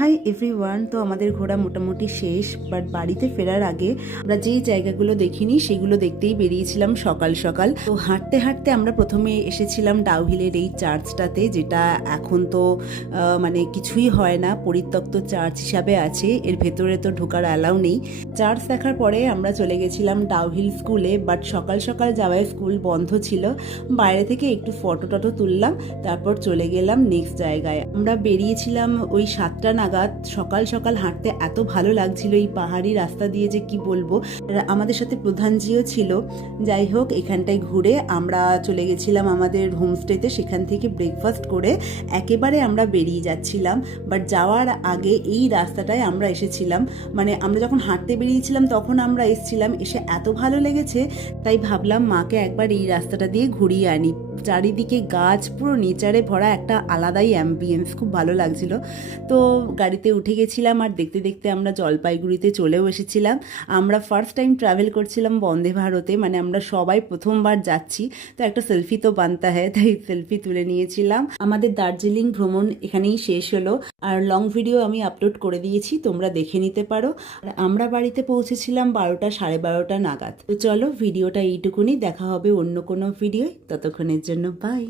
Hi everyone. তো আমাদের ঘোরা মোটামুটি শেষ, বাট বাড়িতে ফেরার আগে আমরা যেই জায়গাগুলো দেখিনি সেগুলো দেখতেই বেরিয়েছিলাম সকাল সকাল। তো হাঁটতে হাঁটতে আমরা প্রথমে এসেছিলাম ডাউহিলের এই চার্চটাতে, যেটা এখন তো মানে কিছুই হয় না, পরিত্যক্ত চার্চ হিসাবে আছে, এর ভেতরে তো ঢোকার অ্যালাউ নেই। চার্চ দেখার পরে আমরা চলে গেছিলাম ডাউহিল স্কুলে, বাট সকাল সকাল যাওয়ায় স্কুল বন্ধ ছিল। বাইরে থেকে একটু ফটো টটো তুললাম, তারপর চলে গেলাম নেক্সট জায়গায়। আমরা বেরিয়েছিলাম ওই 7টা নাগাদ। সকাল সকাল হাঁটতে এত ভালো লাগছিল এই পাহাড়ি রাস্তা দিয়ে যে কি বলবো। আমাদের সাথে প্রধানজিও ছিল। যাই হোক, এখানটায় ঘুরে আমরা চলে গেছিলাম আমাদের হোমস্টেতে। সেখান থেকে ব্রেকফাস্ট করে একেবারে আমরা বেরিয়ে যাচ্ছিলাম। বাট যাওয়ার আগে এই রাস্তাটায় আমরা এসেছিলাম, মানে আমরা যখন হাঁটতে বেরিয়েছিলাম তখন আমরা এসেছিলাম, এসে এত ভালো লেগেছে তাই ভাবলাম মাকে একবার এই রাস্তাটা দিয়ে ঘুরিয়ে আনি। চারিদিকে গাছ, পুরো নেচারে ভরা একটা আলাদাই অ্যাম্বিয়েন্স, খুব ভালো লাগছিল। তো গাড়িতে উঠে গেছিলাম আর দেখতে দেখতে আমরা জলপাইগুড়িতে চলেও এসেছিলাম। আমরা ফার্স্ট টাইম ট্রাভেল করছিলাম বন্দে ভারতে, মানে আমরা সবাই প্রথমবার যাচ্ছি, তো একটা সেলফি তো বানতে হয়, তাই সেলফি তুলে নিয়েছিলাম। আমাদের দার্জিলিং ভ্রমণ এখানেই শেষ হলো, আর লং ভিডিও আমি আপলোড করে দিয়েছি, তোমরা দেখে নিতে পারো। আর আমরা বাড়িতে পৌঁছেছিলাম 12টা সাড়ে 12টা নাগাদ। তো চলো, ভিডিওটা এইটুকুনি, দেখা হবে অন্য কোনো ভিডিও, ততক্ষণের জন্য বাই।